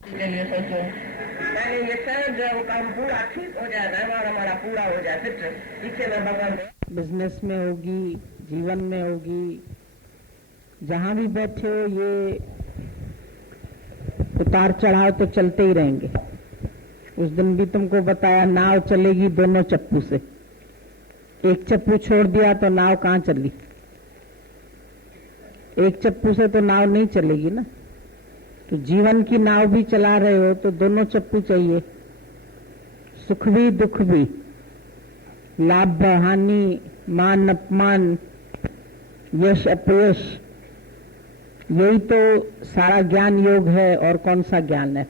के लिए सोचो, यानी ये सब जो काम पूरा ठीक हो जाएगा, हमारा पूरा हो जाए, फिर पीछे में भगवान बिजनेस में होगी, जीवन में होगी, जहां भी बैठे हो ये उतार चढ़ाव तो चलते ही रहेंगे। उस दिन भी तुमको बताया नाव चलेगी दोनों चप्पू से, एक चप्पू छोड़ दिया तो नाव कहां चली? एक चप्पू से तो नाव नहीं चलेगी ना। तो जीवन की नाव भी चला रहे हो तो दोनों चप्पू चाहिए, सुख भी दुख भी, लाभ हानि, मान अपमान, यश अपयश, यही तो सारा ज्ञान योग है। और कौन सा ज्ञान है?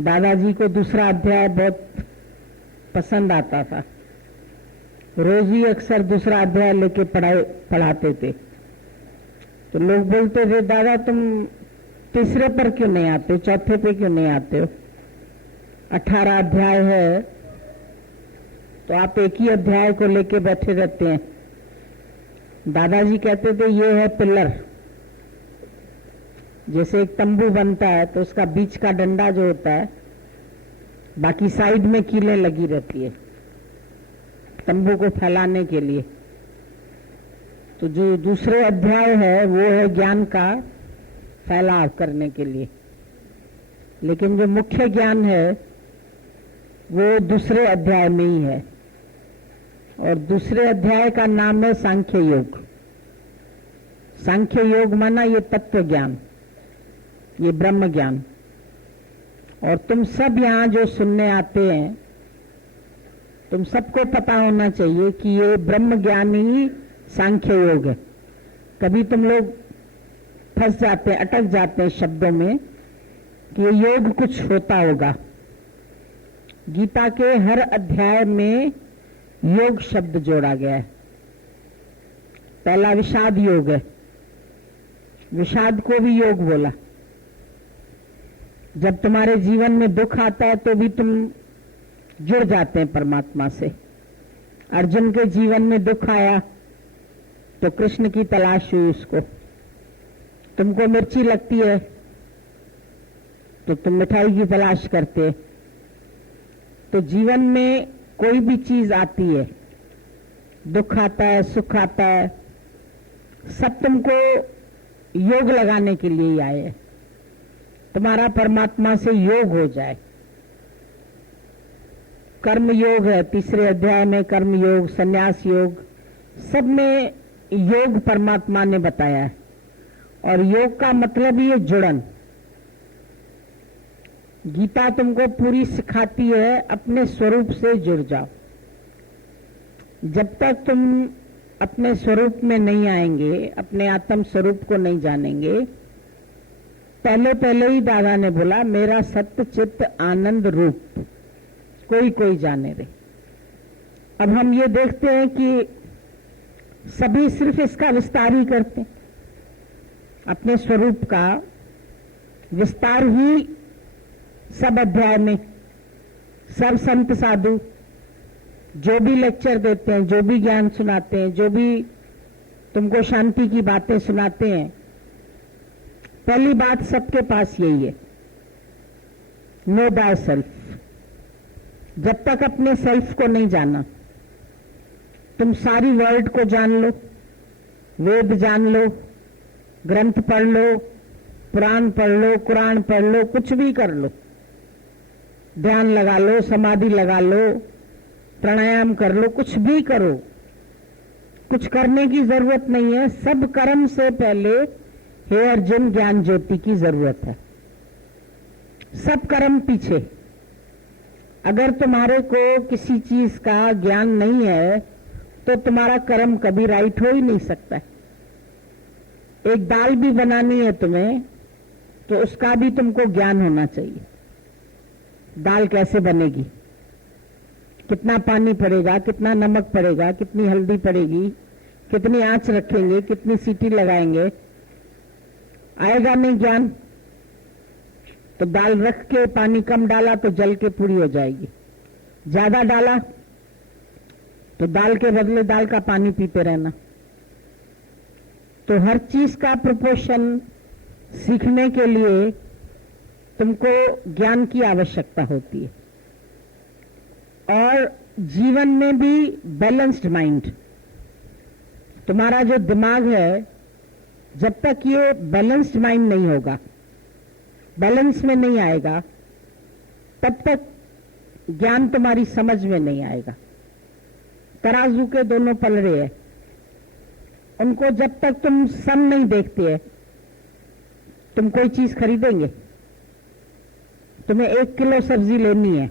दादाजी को दूसरा अध्याय बहुत पसंद आता था, रोज ही अक्सर दूसरा अध्याय लेके पढ़ाते थे। तो लोग बोलते थे दादा तुम तीसरे पर क्यों नहीं आते, चौथे पे क्यों नहीं आते हो? 18 अध्याय है तो आप एक ही अध्याय को लेके बैठे रहते हैं। दादाजी कहते थे ये है पिलर, जैसे एक तंबू बनता है तो उसका बीच का डंडा जो होता है, बाकी साइड में कीलें लगी रहती है तंबू को फैलाने के लिए। तो जो दूसरे अध्याय है वो है ज्ञान का फैलाव करने के लिए, लेकिन जो मुख्य ज्ञान है वो दूसरे अध्याय में ही है। और दूसरे अध्याय का नाम है सांख्य योग। सांख्य योग माना ये तत्व ज्ञान, ये ब्रह्म ज्ञान। और तुम सब यहां जो सुनने आते हैं, तुम सबको पता होना चाहिए कि ये ब्रह्म ज्ञान ही सांख्य योग है। कभी तुम लोग फंस जाते हैं, अटक जाते हैं शब्दों में कि ये योग कुछ होता होगा। गीता के हर अध्याय में योग शब्द जोड़ा गया है। पहला विषाद योग है, विषाद को भी योग बोला। जब तुम्हारे जीवन में दुख आता है तो भी तुम जुड़ जाते हैं परमात्मा से। अर्जुन के जीवन में दुख आया तो कृष्ण की तलाश हुई उसको। तुमको मिर्ची लगती है तो तुम मिठाई की तलाश करते। तो जीवन में कोई भी चीज आती है, दुख आता है, सुख आता है, सब तुमको योग लगाने के लिए ही आए हैं, तुम्हारा परमात्मा से योग हो जाए। कर्म योग है तीसरे अध्याय में, कर्म योग, संन्यास योग, सब में योग परमात्मा ने बताया है। और योग का मतलब ही है जुड़न। गीता तुमको पूरी सिखाती है अपने स्वरूप से जुड़ जाओ। जब तक तुम अपने स्वरूप में नहीं आएंगे, अपने आत्म स्वरूप को नहीं जानेंगे, पहले पहले ही दादा ने बोला मेरा सत्य चित्त आनंद रूप कोई कोई जाने दे। अब हम ये देखते हैं कि सभी सिर्फ इसका विस्तार ही करते हैं, अपने स्वरूप का विस्तार ही सब अध्याय में। सब संत साधु जो भी लेक्चर देते हैं, जो भी ज्ञान सुनाते हैं, जो भी तुमको शांति की बातें सुनाते हैं, पहली बात सबके पास यही है, नो दाय सेल्फ। जब तक अपने सेल्फ को नहीं जाना, तुम सारी वर्ल्ड को जान लो, वेद जान लो, ग्रंथ पढ़ लो, पुराण पढ़ लो, कुरान पढ़ लो, कुछ भी कर लो, ध्यान लगा लो, समाधि लगा लो, प्राणायाम कर लो, कुछ भी करो, कुछ करने की जरूरत नहीं है। सब कर्म से पहले हे अर्जुन ज्ञान ज्योति की जरूरत है। सब कर्म पीछे। अगर तुम्हारे को किसी चीज का ज्ञान नहीं है तो तुम्हारा कर्म कभी राइट हो ही नहीं सकता है। एक दाल भी बनानी है तुम्हें तो उसका भी तुमको ज्ञान होना चाहिए। दाल कैसे बनेगी, कितना पानी पड़ेगा, कितना नमक पड़ेगा, कितनी हल्दी पड़ेगी, कितनी आंच रखेंगे, कितनी सीटी लगाएंगे, आएगा नहीं ज्ञान। तो दाल रख के पानी कम डाला तो जल के पूरी हो जाएगी, ज्यादा डाला तो दाल के बदले दाल का पानी पीते रहना। तो हर चीज का प्रोपोर्शन सीखने के लिए तुमको ज्ञान की आवश्यकता होती है, और जीवन में भी बैलेंस्ड माइंड। तुम्हारा जो दिमाग है, जब तक ये बैलेंस्ड माइंड नहीं होगा, बैलेंस में नहीं आएगा, तब तक ज्ञान तुम्हारी समझ में नहीं आएगा। तराजू के दोनों पलड़े हैं, उनको जब तक तुम सम नहीं देखते, तुम कोई चीज खरीदेंगे। तुम्हें 1 किलो सब्जी लेनी है,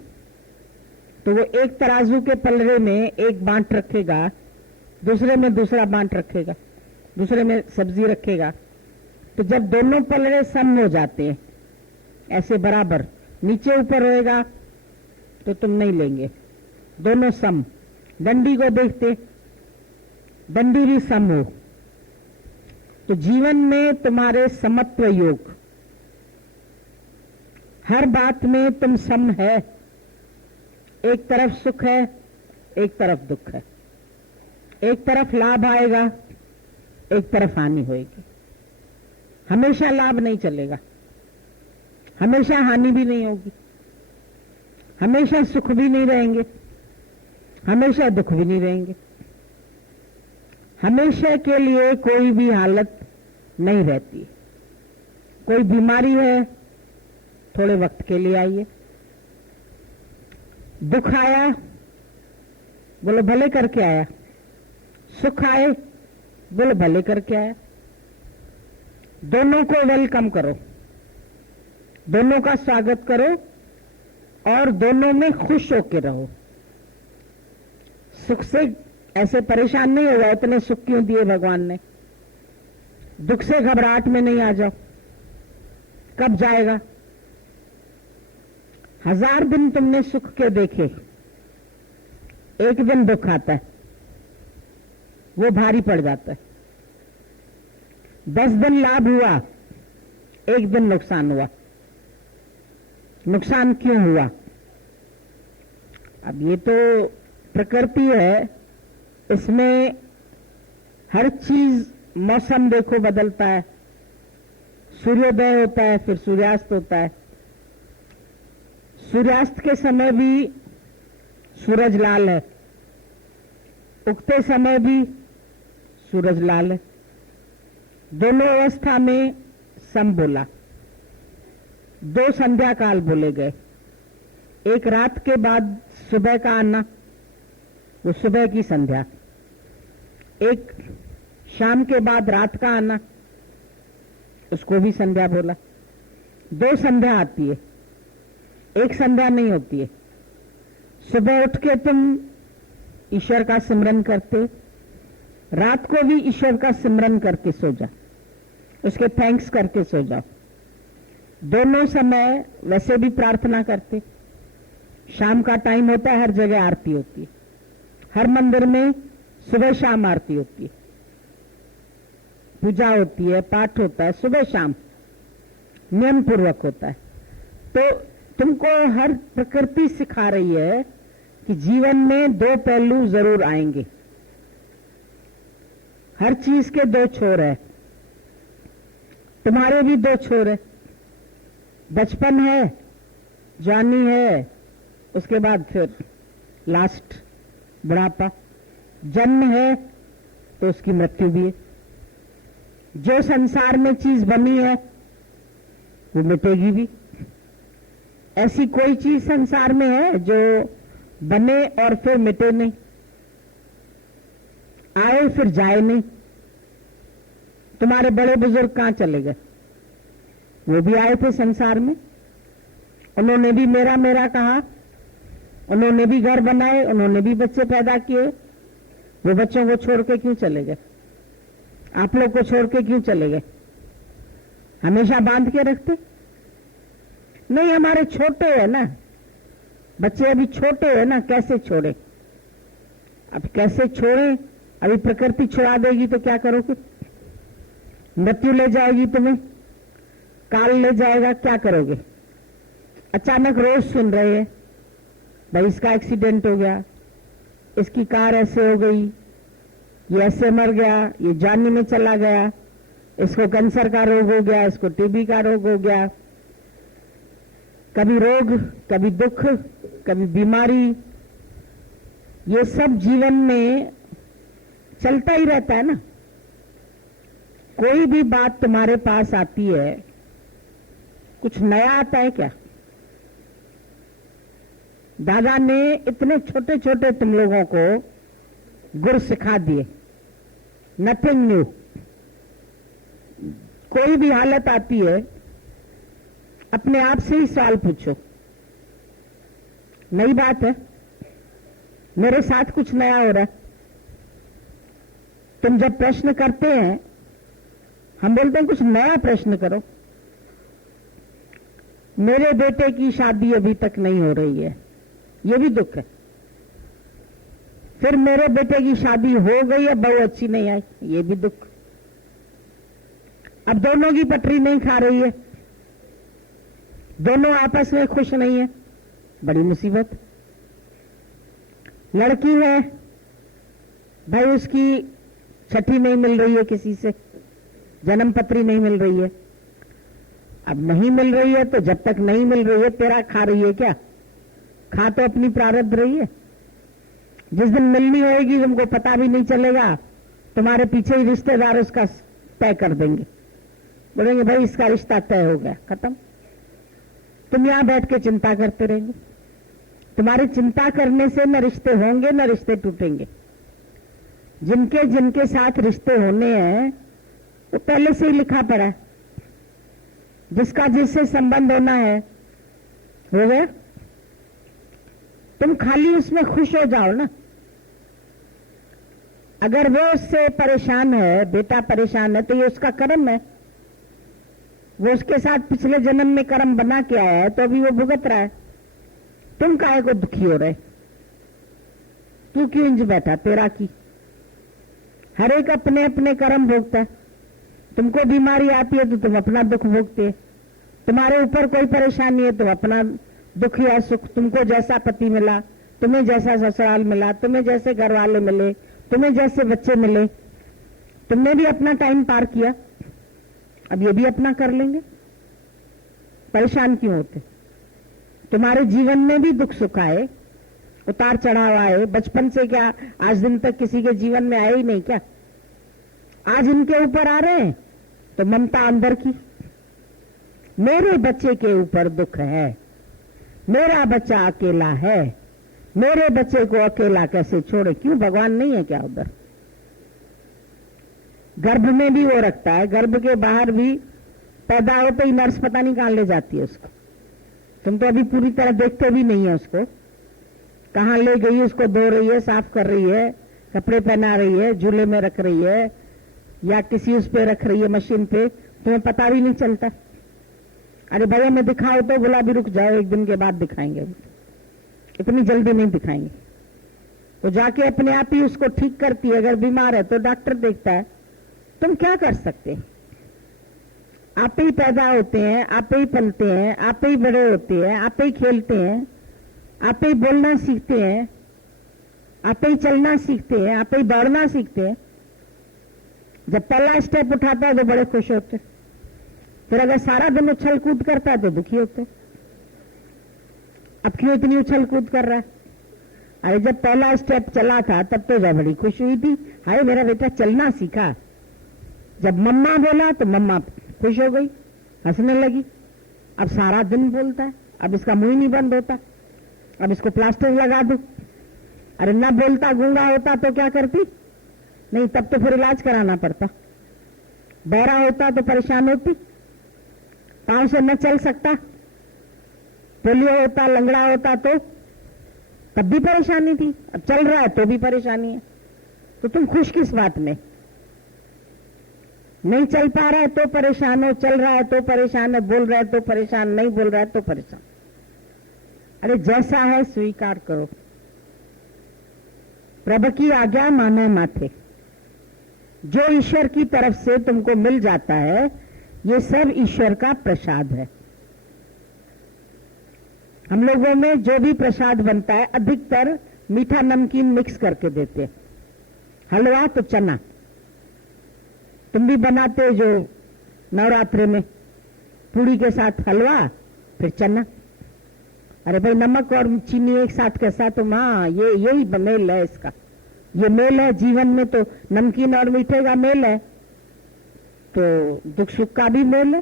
तो वो एक तराजू के पलड़े में एक बांट रखेगा, दूसरे में दूसरा बांट रखेगा, दूसरे में सब्जी रखेगा। तो जब दोनों पलड़े सम हो जाते हैं, ऐसे बराबर नीचे ऊपर होएगा, तो तुम नहीं लेंगे। दोनों सम। डंडी को देखते, डंडी भी सम हो। तो जीवन में तुम्हारे समत्व योग, हर बात में तुम सम है। एक तरफ सुख है, एक तरफ दुख है, एक तरफ लाभ आएगा, एक तरफ हानि होएगी। हमेशा लाभ नहीं चलेगा, हमेशा हानि भी नहीं होगी, हमेशा सुख भी नहीं रहेंगे, हमेशा दुख भी नहीं रहेंगे। हमेशा के लिए कोई भी हालत नहीं रहती। कोई बीमारी है, थोड़े वक्त के लिए आई है। दुख आया, बोलो भले करके आया। सुख आए, बोलो भले करके आया। दोनों को वेलकम करो, दोनों का स्वागत करो, और दोनों में खुश होकर रहो। सुख से ऐसे परेशान नहीं हो जाओ, इतने सुख क्यों दिए भगवान ने। दुख से घबराहट में नहीं आ जाओ, कब जाएगा। 1000 दिन तुमने सुख के देखे, एक दिन दुख आता है, वो भारी पड़ जाता है। 10 दिन लाभ हुआ, एक दिन नुकसान हुआ। नुकसान क्यों हुआ? अब ये तो प्रकृति है, इसमें हर चीज, मौसम देखो बदलता है, सूर्योदय होता है, फिर सूर्यास्त होता है। सूर्यास्त के समय भी सूरज लाल है, उगते समय भी सूरज लाल है। दोनों अवस्था में सम बोला। 2 संध्या काल बोले गए। एक रात के बाद सुबह का आना, वो सुबह की संध्या। एक शाम के बाद रात का आना, उसको भी संध्या बोला। 2 संध्या आती है, एक संध्या नहीं होती है। सुबह उठ के तुम ईश्वर का सिमरन करते, रात को भी ईश्वर का सिमरन करके सो जाओ, उसके थैंक्स करके सो जाओ। दोनों समय वैसे भी प्रार्थना करते। शाम का टाइम होता है, हर जगह आरती होती है, हर मंदिर में सुबह शाम आरती होती है, पूजा होती है, पाठ होता है, सुबह शाम नियम पूर्वक होता है। तो तुमको हर प्रकृति सिखा रही है कि जीवन में 2 पहलू जरूर आएंगे। हर चीज के 2 छोर है, तुम्हारे भी 2 छोर है। बचपन है, जवानी है, उसके बाद फिर लास्ट बुढ़ापा। जन्म है तो उसकी मृत्यु भी है। जो संसार में चीज बनी है वो मिटेगी भी। ऐसी कोई चीज संसार में है जो बने और फिर मिटे नहीं, आए फिर जाए नहीं। तुम्हारे बड़े बुजुर्ग कहां चले गए? वो भी आए थे संसार में, उन्होंने भी मेरा मेरा कहा, उन्होंने भी घर बनाए, उन्होंने भी बच्चे पैदा किए। वो बच्चों को छोड़ के क्यों चले गए? आप लोग को छोड़ के क्यों चले गए? हमेशा बांध के रखते? नहीं, हमारे छोटे है ना बच्चे, अभी छोटे है ना, कैसे छोड़े? अब कैसे छोड़े? अभी प्रकृति छुड़ा देगी तो क्या करोगे? मृत्यु ले जाएगी तुम्हें, काल ले जाएगा, क्या करोगे? अचानक रोज सुन रहे हैं, भाई इसका एक्सीडेंट हो गया, इसकी कार ऐसे हो गई, ये ऐसे मर गया, ये जानी में चला गया, इसको कैंसर का रोग हो गया, इसको टीबी का रोग हो गया। कभी रोग, कभी दुख, कभी बीमारी, ये सब जीवन में चलता ही रहता है ना। कोई भी बात तुम्हारे पास आती है, कुछ नया आता है क्या? दादा ने इतने छोटे छोटे तुम लोगों को गुर सिखा दिए, नथिंग न्यू। कोई भी हालत आती है, अपने आप से ही सवाल पूछो, नई बात है, मेरे साथ कुछ नया हो रहा है। तुम जब प्रश्न करते हैं, हम बोलते हैं कुछ नया प्रश्न करो। मेरे बेटे की शादी अभी तक नहीं हो रही है, ये भी दुख है। फिर मेरे बेटे की शादी हो गई है, बहू अच्छी नहीं आई, ये भी दुख। अब दोनों की पटरी नहीं खा रही है, दोनों आपस में खुश नहीं है, बड़ी मुसीबत। लड़की है, भाई उसकी छठी नहीं मिल रही है, किसी से जन्म पत्री नहीं मिल रही है। अब नहीं मिल रही है तो जब तक नहीं मिल रही है तेरा खा रही है क्या? खा तो अपनी प्रारब्ध रही है। जिस दिन मिलनी होगी तुमको पता भी नहीं चलेगा, तुम्हारे पीछे ही रिश्तेदार उसका तय कर देंगे, बोलेंगे भाई इसका रिश्ता तय हो गया, खत्म। तुम यहां बैठ के चिंता करते रहेंगे। तुम्हारी चिंता करने से न रिश्ते होंगे न रिश्ते टूटेंगे। जिनके जिनके साथ रिश्ते होने हैं वो पहले से ही लिखा पड़ा है, जिसका जिससे संबंध होना है हो गया। तुम खाली उसमें खुश हो जाओ ना। अगर वो उससे परेशान है, बेटा परेशान है, तो ये उसका कर्म है। वो उसके साथ पिछले जन्म में कर्म बना के आया है, तो अभी वो भुगत रहा है। तुम काहे को दुखी हो रहे? तू क्यों इंज बैठा? तेरा की हर एक अपने अपने कर्म भोगता है। तुमको बीमारी आती है तो तुम अपना दुख भोगते हैं। तुम्हारे ऊपर कोई परेशानी है तो अपना दुख या सुख। तुमको जैसा पति मिला, तुम्हें जैसा ससुराल मिला, तुम्हें जैसे घर वाले मिले, तुम्हें जैसे बच्चे मिले, तुमने भी अपना टाइम पार किया, अब ये भी अपना कर लेंगे। परेशान क्यों होते? तुम्हारे जीवन में भी दुख सुख आए, उतार चढ़ाव आए। बचपन से क्या आज दिन तक किसी के जीवन में आए ही नहीं क्या? आज इनके ऊपर आ रहे हैं तो ममता अंदर की, मेरे बच्चे के ऊपर दुख है, मेरा बच्चा अकेला है, मेरे बच्चे को अकेला कैसे छोड़े? क्यों भगवान नहीं है क्या उधर? गर्भ में भी वो रखता है, गर्भ के बाहर भी पैदा होते ही नर्स पता नहीं कहां ले जाती है उसको। तुम तो अभी पूरी तरह देखते भी नहीं है उसको, कहां ले गई, उसको धो रही है, साफ कर रही है, कपड़े पहना रही है, झूले में रख रही है या किसी उस पे रख रही है, मशीन पे, तुम्हें पता भी नहीं चलता। अरे भैया मैं दिखाओ तो बोला अभी रुक जाओ, एक दिन के बाद दिखाएंगे, इतनी जल्दी नहीं दिखाएंगे। तो जाके अपने आप ही उसको ठीक करती है। अगर बीमार है तो डॉक्टर देखता है। तुम क्या कर सकते? आप ही पैदा होते हैं, आप ही पलते हैं, आप ही बड़े होते हैं, आप ही खेलते हैं, आप ही बोलना सीखते हैं, आप ही चलना सीखते हैं, आप ही दौड़ना सीखते हैं। जब पहला स्टेप उठाता है तो बड़े खुश होते, फिर अगर सारा दिन उछल कूद करता है तो दुखी होते। अब क्यों इतनी उछल कूद कर रहा है? अरे जब पहला स्टेप चला था तब तो जब बड़ी खुश हुई थी, हाय मेरा बेटा चलना सीखा। जब मम्मा बोला तो मम्मा खुश हो गई, हंसने लगी। अब सारा दिन बोलता है, अब इसका मुंह ही नहीं बंद होता, अब इसको प्लास्टर लगा दो। अरे न बोलता गूंगा होता तो क्या करती? नहीं, तब तो फिर इलाज कराना पड़ता। बहरा होता तो परेशान होती, पांव से न चल सकता, पोलियो होता, लंगड़ा होता तो तब भी परेशानी थी। अब चल रहा है तो भी परेशानी है। तो तुम खुश किस बात में? नहीं चल पा रहा है तो परेशान हो, चल रहा है तो परेशान है, बोल रहा है तो परेशान, नहीं बोल रहा है तो परेशान। अरे जैसा है स्वीकार करो। प्रभु की आज्ञा माने माथे। जो ईश्वर की तरफ से तुमको मिल जाता है ये सब ईश्वर का प्रसाद है। हम लोगों में जो भी प्रसाद बनता है अधिकतर मीठा नमकीन मिक्स करके देते हैं। हलवा तो चना, तुम भी बनाते जो नवरात्रि में पूड़ी के साथ हलवा फिर चना, अरे भाई नमक और चीनी एक साथ कैसा, तो हाँ ये यही मेल है इसका, ये मेल है जीवन में। तो नमकीन और मीठे का मेल है, तो दुख सुख का भी मेल है,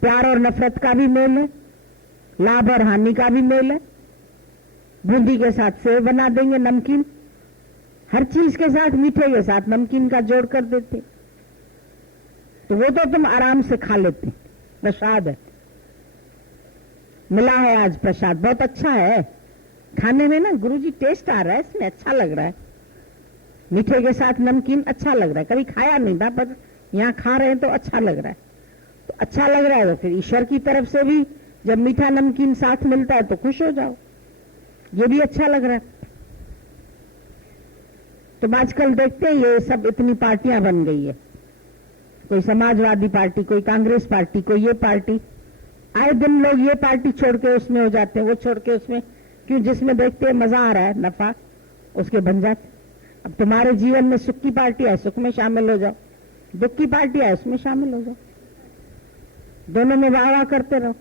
प्यार और नफरत का भी मेल है, लाभ और हानि का भी मेल है। बूंदी के साथ सेव बना देंगे नमकीन, हर चीज के साथ, मीठे के साथ नमकीन का जोड़ कर देते, तो वो तो तुम आराम से खा लेते। प्रसाद है, मिला है आज प्रसाद, बहुत अच्छा है खाने में ना गुरुजी, टेस्ट आ रहा है इसमें, अच्छा लग रहा है। मीठे के साथ नमकीन अच्छा लग रहा है, कभी खाया नहीं था पर यहाँ खा रहे हैं तो अच्छा लग रहा है। तो अच्छा लग रहा है तो फिर ईश्वर की तरफ से भी जब मीठा नमकीन साथ मिलता है तो खुश हो जाओ, ये भी अच्छा लग रहा है। तो आजकल देखते हैं ये सब इतनी पार्टियां बन गई है, कोई समाजवादी पार्टी, कोई कांग्रेस पार्टी, कोई ये पार्टी, आए दिन लोग ये पार्टी छोड़ के उसमें हो जाते हैं, वो छोड़ के उसमें, क्यों? जिसमें देखते हैं मजा आ रहा है, नफा, उसके बन जाते। अब तुम्हारे जीवन में सुख की पार्टी है, सुख में शामिल हो जाओ, दुख की पार्टी है, उसमें शामिल हो जाओ, दोनों में वाह वाह करते रहो।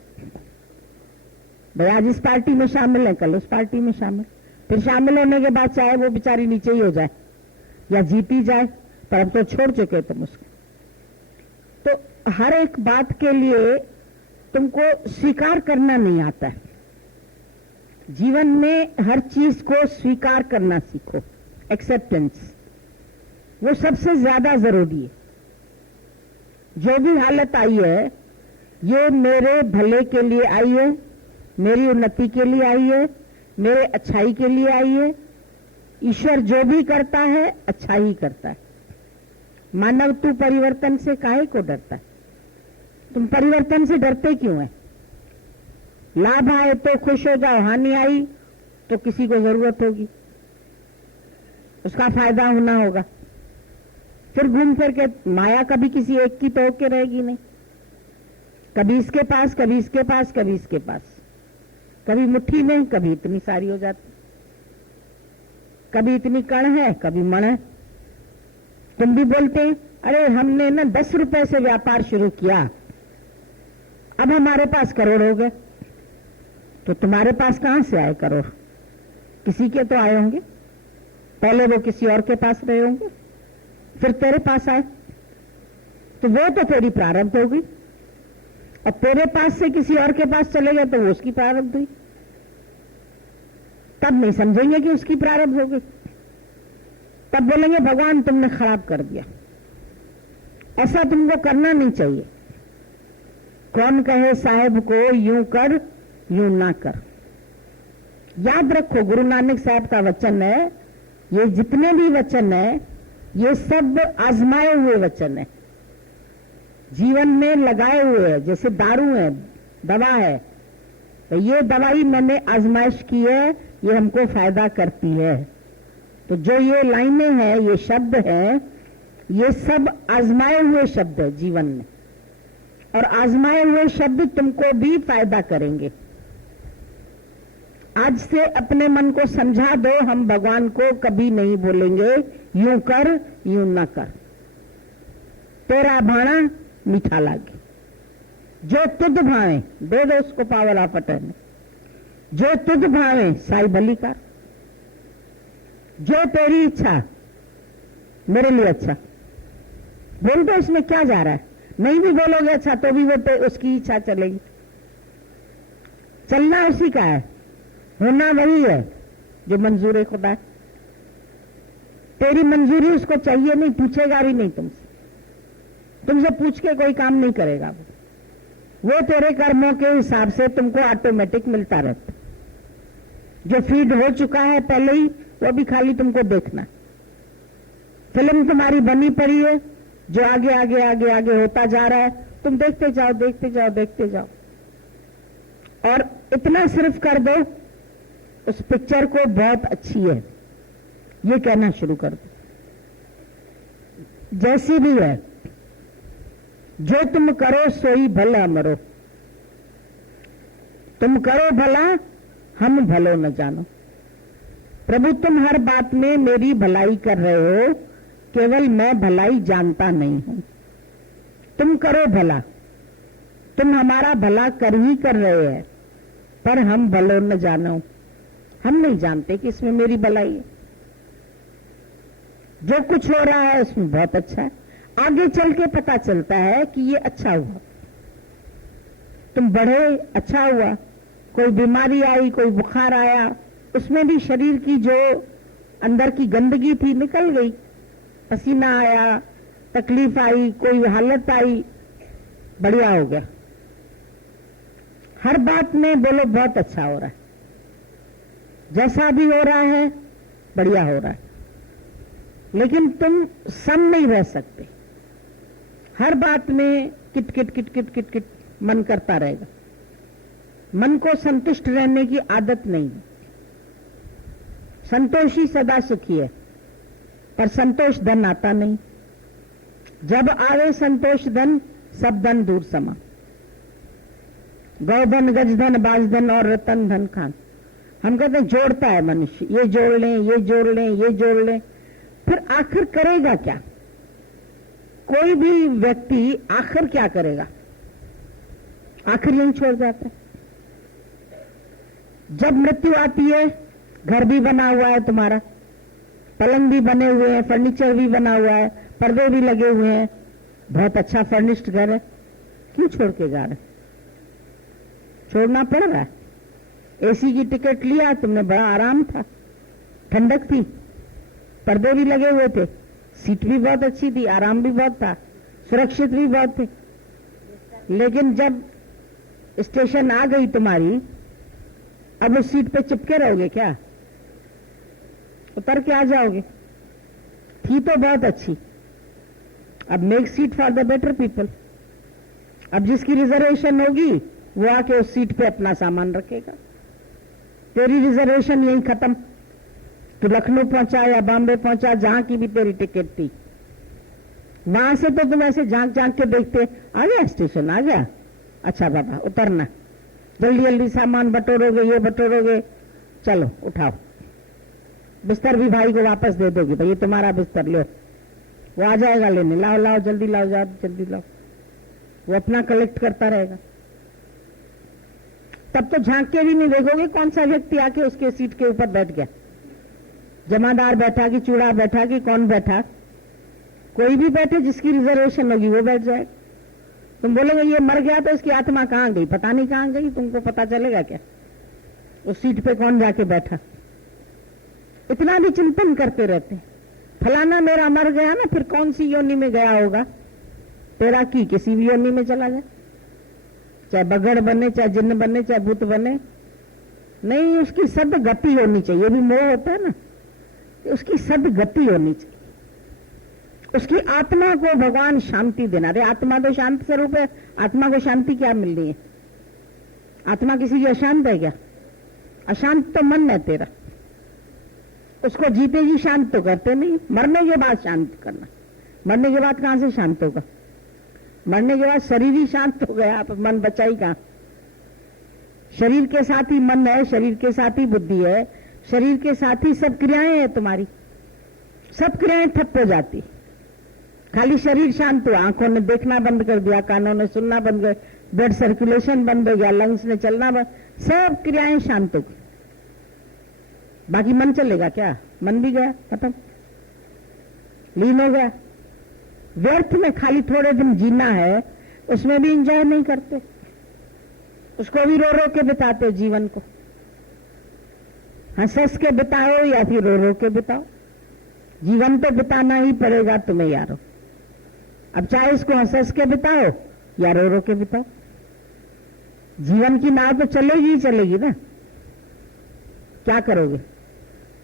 भाई आज इस पार्टी में शामिल है, कल उस पार्टी में शामिल, फिर शामिल होने के बाद चाहे वो बेचारी नीचे ही हो जाए या जीती जाए, पर अब तो छोड़ चुके तुम उसको। तो हर एक बात के लिए तुमको स्वीकार करना नहीं आता है। जीवन में हर चीज को स्वीकार करना सीखो, एक्सेप्टेंस, वो सबसे ज्यादा जरूरी है। जो भी हालत आई है ये मेरे भले के लिए आई है, मेरी उन्नति के लिए आई है, मेरे अच्छाई के लिए आई है। ईश्वर जो भी करता है अच्छा ही करता है। मानव तू परिवर्तन से काहे को डरता है? तुम परिवर्तन से डरते क्यों है? लाभ आए तो खुश हो जाओ, हानि आई तो किसी को जरूरत होगी, उसका फायदा होना होगा, फिर घूम फिर के माया कभी किसी एक की तो होके रहेगी नहीं, कभी इसके पास, कभी इसके पास, कभी इसके पास, कभी मुट्ठी में, कभी इतनी सारी हो जाती, कभी इतनी कण है, कभी मण है। तुम भी बोलते हैं अरे हमने ना 10 रुपए से व्यापार शुरू किया, अब हमारे पास करोड़ हो गए। तो तुम्हारे पास कहां से आए करोड़? किसी के तो आए होंगे, पहले वो किसी और के पास रहे होंगे, फिर तेरे पास आए, तो वो तो तेरी प्रारब्ध हो गई। और तेरे पास से किसी और के पास चले गए तो वो उसकी प्रारब्ध हुई। तब नहीं समझेंगे कि उसकी प्रारब्ध हो गई, तब बोलेंगे भगवान तुमने खराब कर दिया। ऐसा तुमको करना नहीं चाहिए। कौन कहे साहेब को यूं कर यूं ना कर। याद रखो गुरु नानक साहब का वचन है, ये जितने भी वचन है ये सब आजमाए हुए वचन है, जीवन में लगाए हुए हैं। जैसे दारू है, दवा है, तो ये दवाई मैंने आजमाइश की है, ये हमको फायदा करती है। तो जो ये लाइनें हैं, ये शब्द हैं, ये सब आजमाए हुए शब्द है जीवन में, और आजमाए हुए शब्द तुमको भी फायदा करेंगे। आज से अपने मन को समझा दो, हम भगवान को कभी नहीं बोलेंगे यूं कर यूं ना कर, तेरा भाणा मीठा लागे, जो तुझ भावे दे दो उसको पावला पटन, जो तुझ भावे साई भली कर, जो तेरी इच्छा मेरे लिए अच्छा। बोल दो, इसमें क्या जा रहा है? नहीं भी बोलोगे अच्छा तो भी वो उसकी इच्छा चलेगी। चलना उसी का है, होना वही है जो मंजूर खुदा है। तेरी मंजूरी उसको चाहिए नहीं, पूछेगा भी नहीं तुमसे, तुमसे पूछ के कोई काम नहीं करेगा। वो तेरे कर्मों के हिसाब से तुमको ऑटोमेटिक मिलता रहता। जो फीड हो चुका है पहले ही, वो भी खाली तुमको देखना। फिल्म तुम्हारी बनी पड़ी है, जो आगे आगे आगे आगे होता जा रहा है, तुम देखते जाओ देखते जाओ देखते जाओ। और इतना सिर्फ कर दो, उस पिक्चर को बहुत अच्छी है ये कहना शुरू कर दो। जैसी भी है, जो तुम करो सोई भला मरो, तुम करो भला हम भलो न जानो। प्रभु तुम हर बात में मेरी भलाई कर रहे हो, केवल मैं भलाई जानता नहीं हूं। तुम करो भला, तुम हमारा भला कर ही कर रहे हैं, पर हम भलो न जानो, हम नहीं जानते कि इसमें मेरी भलाई है। जो कुछ हो रहा है उसमें बहुत अच्छा है, आगे चल के पता चलता है कि ये अच्छा हुआ, तुम बढ़े अच्छा हुआ। कोई बीमारी आई, कोई बुखार आया, उसमें भी शरीर की जो अंदर की गंदगी थी निकल गई, पसीना आया, तकलीफ आई, कोई हालत आई, बढ़िया हो गया। हर बात में बोलो बहुत अच्छा हो रहा है, जैसा भी हो रहा है बढ़िया हो रहा है। लेकिन तुम सम नहीं रह सकते, हर बात में kit kit kit kit kit kit मन करता रहेगा। मन को संतुष्ट रहने की आदत नहीं है। संतोषी सदा सुखी है, पर संतोष धन आता नहीं। जब आवे संतोष धन, सब धन दूर समा। गौधन, गजधन, बाजधन और रतन धन खान। हम कहते हैं जोड़ता है मनुष्य, ये जोड़ लें, ये जोड़ लें, ये जोड़ लें, फिर आखिर करेगा क्या? कोई भी व्यक्ति आखिर क्या करेगा? आखिर यही छोड़ जाता है। जब मृत्यु आती है, घर भी बना हुआ है तुम्हारा, पलंग भी बने हुए हैं, फर्नीचर भी बना हुआ है, पर्दे भी लगे हुए हैं, बहुत अच्छा फर्निश्ड घर है, क्यों छोड़ के जा रहे? छोड़ना पड़ रहा है। एसी की टिकट लिया तुमने, बड़ा आराम था, ठंडक थी, पर्दे भी लगे हुए थे, सीट भी बहुत अच्छी थी, आराम भी बहुत था, सुरक्षित भी बहुत थे। लेकिन जब स्टेशन आ गई तुम्हारी, अब उस सीट पे चिपके रहोगे क्या? उतर के आ जाओगे? थी तो बहुत अच्छी। अब make seat for the better people. अब जिसकी रिजर्वेशन होगी वो आके उस सीट पे अपना सामान रखेगा। तेरी रिजर्वेशन यहीं खत्म। तो लखनऊ पहुंचा या बॉम्बे पहुंचा, जहां की भी तेरी टिकट थी, वहां से तो तुम ऐसे झांक झांक के देखते, आ गया स्टेशन, आ गया, अच्छा बाबा उतरना, जल्दी जल्दी सामान बटोरोगे, ये बटोरोगे, चलो उठाओ। बिस्तर भी भाई को वापस दे दोगे, भाई ये तुम्हारा बिस्तर लो, वो आ जाएगा लेने, लाओ लाओ जल्दी लाओ, जाओ जल्दी लाओ, वो अपना कलेक्ट करता रहेगा। तब तो झांक के भी नहीं देखोगे कौन सा व्यक्ति आके उसके सीट के ऊपर बैठ गया, जमादार बैठा कि चूड़ा बैठा कि कौन बैठा, कोई भी बैठे, जिसकी रिजर्वेशन होगी वो बैठ जाए। तुम बोलोगे ये मर गया तो इसकी आत्मा कहां गई? पता नहीं कहां गई, तुमको पता चलेगा क्या उस सीट पे कौन जाके बैठा? इतना भी चिंतन करते रहते, फलाना मेरा मर गया ना, फिर कौन सी योनि में गया होगा? तेरा की किसी भी योनि में चला जाए, चाहे बगड़ बने, चाहे जिन्न बने, चाहे भूत बने, नहीं, उसकी सदगति होनी चाहिए। ये भी मोह होता है ना, उसकी सदगति होनी चाहिए। उसकी आत्मा को भगवान शांति देना। अरे आत्मा तो शांत स्वरूप है, आत्मा को शांति क्या मिलनी है? आत्मा किसी की अशांत है क्या? अशांत तो मन है तेरा, उसको जीते जी शांत तो करते नहीं, मरने के बाद शांत करना। मरने के बाद कहां से शांत होगा? मरने के बाद शरीर ही शांत हो गया, आप मन बचा ही कहां? शरीर के साथ ही मन है, शरीर के साथ ही बुद्धि है, शरीर के साथ ही सब क्रियाएं हैं तुम्हारी, सब क्रियाएं ठप हो जाती। खाली शरीर शांत हुआ, आंखों ने देखना बंद कर दिया, कानों ने सुनना बंद कर, ब्लड सर्कुलेशन बंद हो गया, लंग्स ने चलना बंद, सब क्रियाएं शांत हो गई। बाकी मन चलेगा क्या? मन भी गया, खत्म, लीन हो गया। व्यर्थ में खाली थोड़े दिन जीना है, उसमें भी एंजॉय नहीं करते, उसको भी रो रो के बिताते हो जीवन को। हंस हंस के बिताओ या फिर रो रो के बिताओ, जीवन तो बिताना ही पड़ेगा तुम्हें यारो। अब चाहे इसको हंस हंस के बिताओ या रो रो के बिताओ, जीवन की नाव तो चलेगी ही चलेगी ना। क्या करोगे?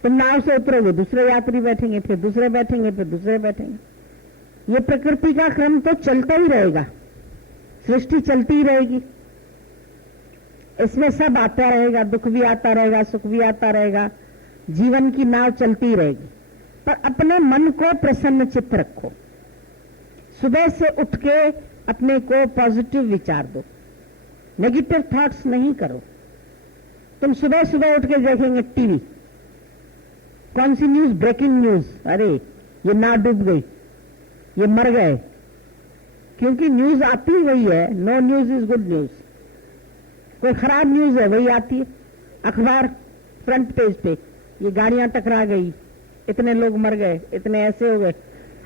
तुम नाव से उतरोगे, दूसरे यात्री बैठेंगे, फिर दूसरे बैठेंगे, फिर दूसरे बैठेंगे। ये प्रकृति का क्रम तो चलता ही रहेगा, सृष्टि चलती ही रहेगी, इसमें सब आता रहेगा, दुख भी आता रहेगा, सुख भी आता रहेगा, जीवन की नाव चलती ही रहेगी। पर अपने मन को प्रसन्न चित्त रखो, सुबह से उठ के अपने को पॉजिटिव विचार दो, नेगेटिव थॉट्स नहीं करो। तुम सुबह सुबह उठ के देखेंगे टीवी, कौन सी न्यूज? ब्रेकिंग न्यूज, अरे ये नाव डूब गई, ये मर गए, क्योंकि न्यूज आती वही है। No news is good news. कोई खराब न्यूज है वही आती है, अखबार फ्रंट पेज पे, ये गाड़ियां टकरा गई, इतने लोग मर गए, इतने ऐसे हो गए,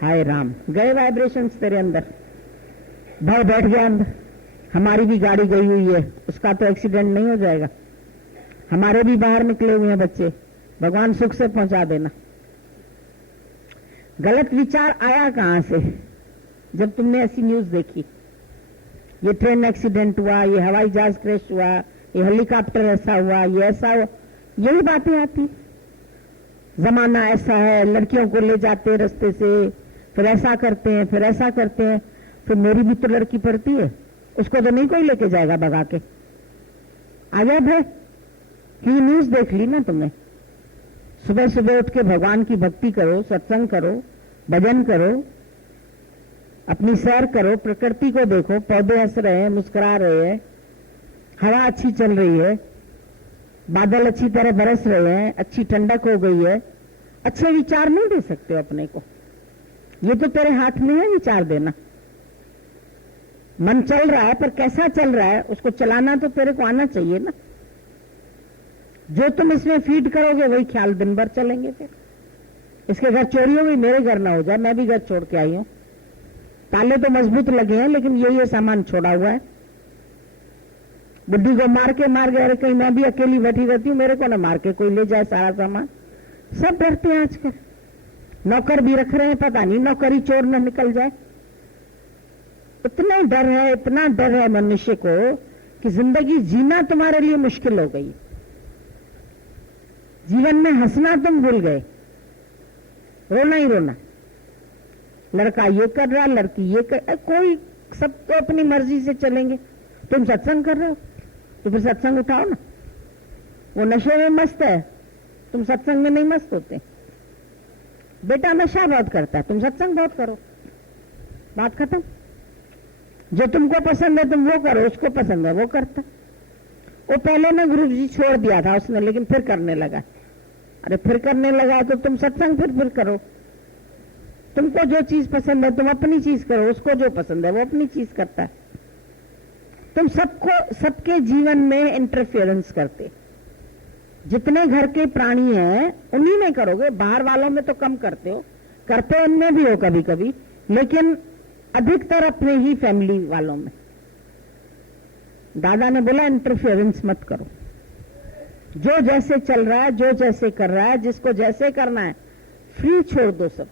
हाय राम, गए वाइब्रेशंस तेरे अंदर, भय बैठ गया अंदर। हमारी भी गाड़ी गई हुई है, उसका तो एक्सीडेंट नहीं हो जाएगा, हमारे भी बाहर निकले हुए हैं बच्चे, भगवान सुख से पहुंचा देना। गलत विचार आया कहां से? जब तुमने ऐसी न्यूज देखी, ये ट्रेन एक्सीडेंट हुआ, ये हवाई जहाज क्रैश हुआ, ये हेलीकॉप्टर ऐसा हुआ, ये ऐसा हुआ, यही बातें आती। जमाना ऐसा है, लड़कियों को ले जाते रास्ते से, फिर ऐसा करते हैं, फिर ऐसा करते हैं, फिर मेरी भी तो लड़की पढ़ती है, उसको तो नहीं कोई लेके जाएगा भगा के। आ गया भाई कि न्यूज देख ली ना तुमने। सुबह सुबह उठ के भगवान की भक्ति करो, सत्संग करो, भजन करो, अपनी सैर करो, प्रकृति को देखो, पौधे हंस रहे हैं, मुस्कुरा रहे हैं, हवा अच्छी चल रही है, बादल अच्छी तरह बरस रहे हैं, अच्छी ठंडक हो गई है। अच्छे विचार नहीं दे सकते हो अपने को, ये तो तेरे हाथ में है विचार देना। मन चल रहा है पर कैसा चल रहा है उसको चलाना तो तेरे को आना चाहिए ना। जो तुम इसमें फीड करोगे वही ख्याल दिन भर चलेंगे। फिर इसके घर चोरी हो गई, मेरे घर ना हो जाए, मैं भी घर छोड़ के आई हूं, ताले तो मजबूत लगे हैं लेकिन ये सामान छोड़ा हुआ है। बुद्धि को मार गए, अरे कहीं मैं भी अकेली बैठी रहती हूं, मेरे को ना मार के कोई ले जाए सारा सामान। सब डरते हैं आजकल, नौकर भी रख रहे हैं, पता नहीं नौकरी चोर न निकल जाए। इतना डर है मनुष्य को कि जिंदगी जीना तुम्हारे लिए मुश्किल हो गई। जीवन में हंसना तुम भूल गए, रोना ही रोना। लड़का ये कर रहा, लड़की ये कर, कोई सब तो अपनी मर्जी से चलेंगे। तुम सत्संग कर रहे हो तो फिर सत्संग उठाओ ना। वो नशे में मस्त है, तुम सत्संग में नहीं मस्त होते। बेटा नशा बहुत करता है, तुम सत्संग बहुत करो, बात खत्म। जो तुमको पसंद है तुम वो करो, उसको पसंद है वो करता। वो पहले ने गुरु जी छोड़ दिया था उसने, लेकिन फिर करने लगा। अरे फिर करने लगा तो तुम सत्संग फिर करो। तुमको जो चीज पसंद है तुम अपनी चीज करो, उसको जो पसंद है वो अपनी चीज करता है। तुम सबके जीवन में इंटरफेरेंस करते। जितने घर के प्राणी हैं उन्हीं में करोगे, बाहर वालों में तो कम करते हो, करते उनमें भी हो कभी कभी, लेकिन अधिकतर अपने ही फैमिली वालों में। दादा ने बोला इंटरफेरेंस मत करो। जो जैसे चल रहा है, जो जैसे कर रहा है, जिसको जैसे करना है फ्री छोड़ दो सब।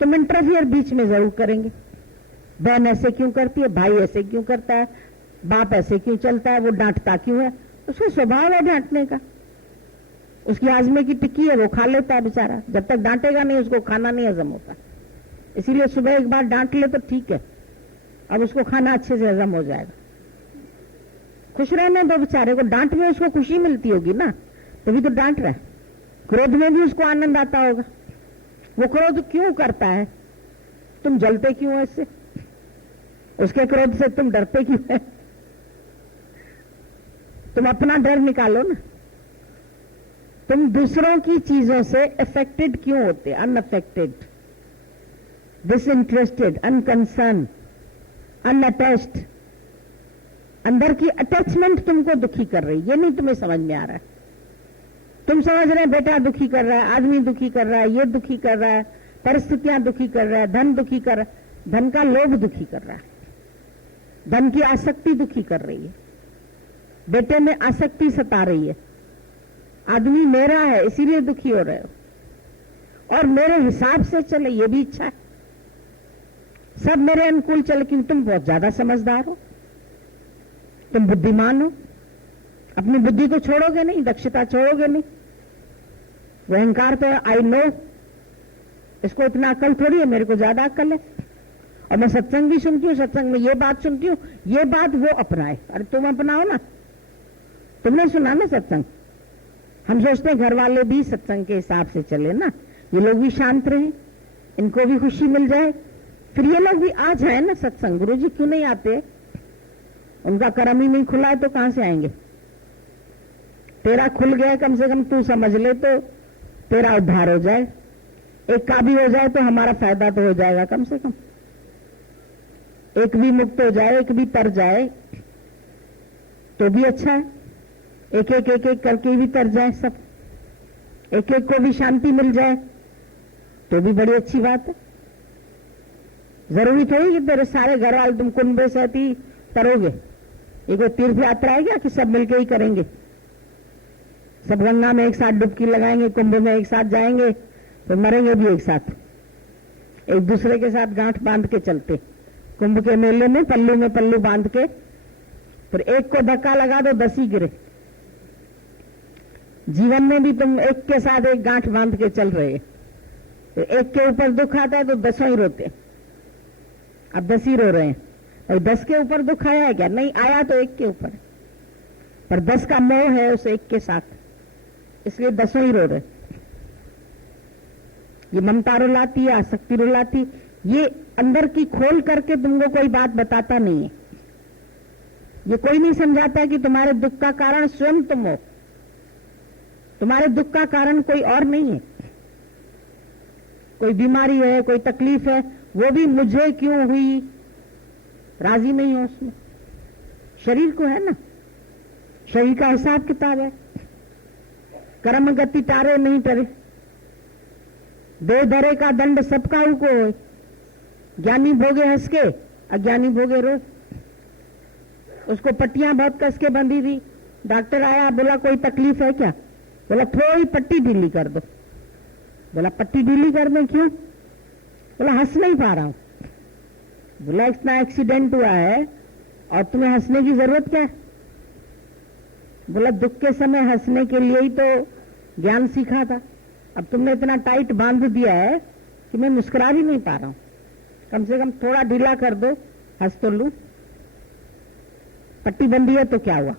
तुम इंटरफियर बीच में जरूर करेंगे। बहन ऐसे क्यों करती है, भाई ऐसे क्यों करता है, बाप ऐसे क्यों चलता है, वो डांटता क्यों है, उसका स्वभाव है डांटने का। उसकी आजमे की टिक्की है, वो खा लेता है बेचारा। जब तक डांटेगा नहीं उसको खाना नहीं हजम होता। इसीलिए सुबह एक बार डांट ले तो ठीक है, अब उसको खाना अच्छे से हजम हो जाएगा। खुश रहने दो बेचारे को, डांट में उसको खुशी मिलती होगी ना, तभी तो डांट रहा है। क्रोध में भी उसको आनंद आता होगा। वो क्रोध क्यों करता है, तुम जलते क्यों हो इससे, उसके क्रोध से तुम डरते क्यों है? तुम अपना डर निकालो ना। तुम दूसरों की चीजों से अफेक्टेड क्यों होते, अनअफेक्टेड, डिसइंटरेस्टेड, अनकंसर्न, अनअटैच्ड। अंदर की अटैचमेंट तुमको दुखी कर रही, ये नहीं तुम्हें समझ में आ रहा है। तुम समझ रहे बेटा दुखी कर रहा है, आदमी दुखी कर रहा है, ये दुखी कर रहा है, परिस्थितियां दुखी कर रहा है, धन दुखी कर रहा है। धन का लोभ दुखी कर रहा है, धन की आसक्ति दुखी कर रही है, बेटे में आसक्ति सता रही है। आदमी मेरा है इसीलिए दुखी हो रहे हो, और मेरे हिसाब से चले ये भी इच्छा है, सब मेरे अनुकूल चले। क्योंकि तुम बहुत ज्यादा समझदार हो, तुम बुद्धिमान हो, अपनी बुद्धि को छोड़ोगे नहीं, दक्षता छोड़ोगे नहीं। वो अहंकार तो आई नो, इसको इतना अकल थोड़ी है, मेरे को ज्यादा अकल है। और मैं सत्संग भी सुनती हूँ, सत्संग में ये बात सुनती हूँ, ये बात वो अपनाए। अरे तुम अपनाओ ना, तुमने सुना ना सत्संग। हम सोचते हैं घर वाले भी सत्संग के हिसाब से चले ना, ये लोग भी शांत रहे, इनको भी खुशी मिल जाए, फिर ये लोग भी आ जाए ना सत्संग। गुरु जी क्यों नहीं आते, उनका कर्म ही नहीं खुला है तो कहां से आएंगे। तेरा खुल गया, कम से कम तू समझ ले तो तेरा उद्धार हो जाए। एक का भी हो जाए तो हमारा फायदा तो हो जाएगा, कम से कम एक भी मुक्त हो जाए, एक भी तर जाए, तो भी अच्छा है, एक एक एक एक करके भी तर जाए सब, एक एक को भी शांति मिल जाए तो भी बड़ी अच्छी बात है। जरूरी थोड़ी कि तेरे सारे घर वाले तुम कुंभ से ही तरोगे। ये कोई तीर्थ यात्रा है क्या कि सब मिलके ही करेंगे? सब गंगा में एक साथ डुबकी लगाएंगे, कुंभ में एक साथ जाएंगे, तो मरेंगे भी एक साथ, एक दूसरे के साथ गांठ बांध के चलते। कुंभ के मेले में पल्लू बांध के, फिर एक को धक्का लगा दो 10 ही गिरे। जीवन में भी तुम एक के साथ एक गांठ बांध के चल रहे, तो एक के ऊपर दुख आता है तो 10 ही रोते। अब 10 ही रो रहे हैं, और 10 के ऊपर दुख आया है क्या? नहीं आया, तो एक के ऊपर, पर 10 का मोह है उस एक के साथ, इसलिए 10 ही रो रहे। ये ममता रुलाती है, आसक्ति रुलाती, ये अंदर की खोल करके तुमको कोई बात बताता नहीं है। ये कोई नहीं समझाता कि तुम्हारे दुख का कारण स्वयं तुम हो, तुम्हारे दुख का कारण कोई और नहीं है। कोई बीमारी है, कोई तकलीफ है, वो भी मुझे क्यों हुई, राजी नहीं हो उसमें। शरीर को है ना, शरीर का हिसाब किताब है। कर्म गति टारे नहीं टरे, दे धरे का दंड सबका उको हो। ज्ञानी भोगे हंस के, अज्ञानी भोगे रो। उसको पट्टियां बहुत कस के बंधी थी, डॉक्टर आया, बोला कोई तकलीफ है क्या? बोला थोड़ी पट्टी ढीली कर दो। बोला पट्टी ढीली कर दें, क्यों? बोला हंस नहीं पा रहा हूं। बोला इतना एक्सीडेंट हुआ है और तुम्हें हंसने की जरूरत क्या है? बोला दुख के समय हंसने के लिए ही तो ज्ञान सीखा था, अब तुमने इतना टाइट बांध दिया है कि मैं मुस्कुरा भी नहीं पा रहा हूं। कम से कम थोड़ा ढीला कर दो, हंस तो लूं। पट्टी बंधी है तो क्या हुआ?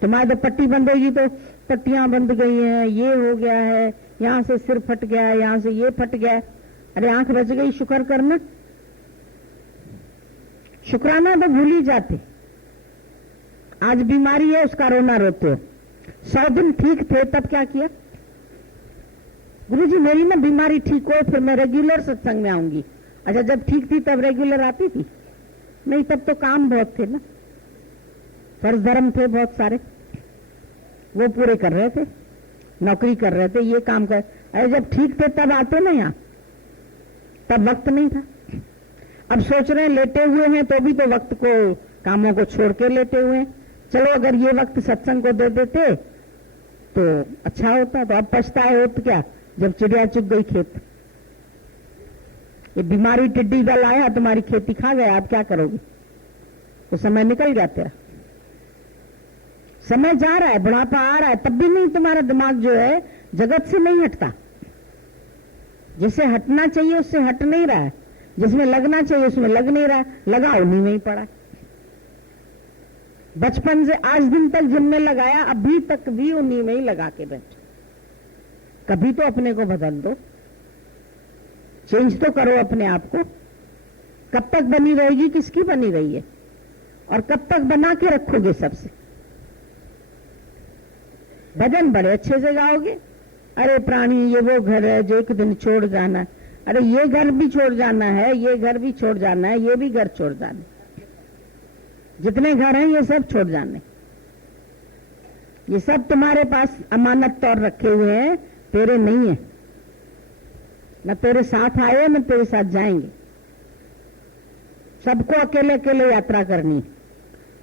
तुम्हारे तो पट्टी बंधेगी तो पट्टियां बंध गई हैं, ये हो गया है, यहां से सिर फट गया है, यहां से ये फट गया है। अरे आंख बच गई, शुक्र करना। शुक्राना तो भूल ही जाते। आज बीमारी है, उसका रोना रोते हो। 100 दिन ठीक थे तब क्या किया? गुरुजी मेरी ना बीमारी ठीक हो फिर मैं रेगुलर सत्संग में आऊंगी। अच्छा जब ठीक थी तब रेगुलर आती थी? नहीं, तब तो काम बहुत थे ना, फर्ज धर्म थे बहुत सारे, वो पूरे कर रहे थे, नौकरी कर रहे थे, ये काम कर। अरे जब ठीक थे तब आते ना यहाँ, तब वक्त नहीं था। अब सोच रहे हैं लेटे हुए हैं तो भी तो वक्त को, कामों को छोड़ के लेटे हुए हैं। चलो अगर ये वक्त सत्संग को दे देते तो अच्छा होता। तो अब पछताए हो तो क्या, जब चिड़िया चुग गई खेत। ये बीमारी टिड्डी दल आया, तुम्हारी खेती खा गया, आप क्या करोगे? तो समय निकल गया तेरा, समय जा रहा है, बुढ़ापा आ रहा है, तब भी नहीं तुम्हारा दिमाग जो है जगत से नहीं हटता। जिसे हटना चाहिए उससे हट नहीं रहा है, जिसमें लगना चाहिए उसमें लग नहीं रहा है, लगा उन्हीं में ही पड़ा। बचपन से आज दिन तक जिनमें लगाया, अभी तक भी उन्हीं में ही लगा के बैठे। कभी तो अपने को बदल दो, चेंज तो करो अपने आप को। कब तक बनी रहेगी, किसकी बनी रही है, और कब तक बना के रखोगे सबसे? भजन बड़े अच्छे से गाओगे, अरे प्राणी ये वो घर है जो एक दिन छोड़ जाना, अरे ये घर भी छोड़ जाना है, ये घर भी छोड़ जाना है, ये भी घर छोड़ जाना है, जितने घर हैं ये सब छोड़ जाने। ये सब तुम्हारे पास अमानत तौर रखे हुए हैं, तेरे नहीं है, न तेरे साथ आए न तेरे साथ जाएंगे। सबको अकेले अकेले यात्रा करनी है।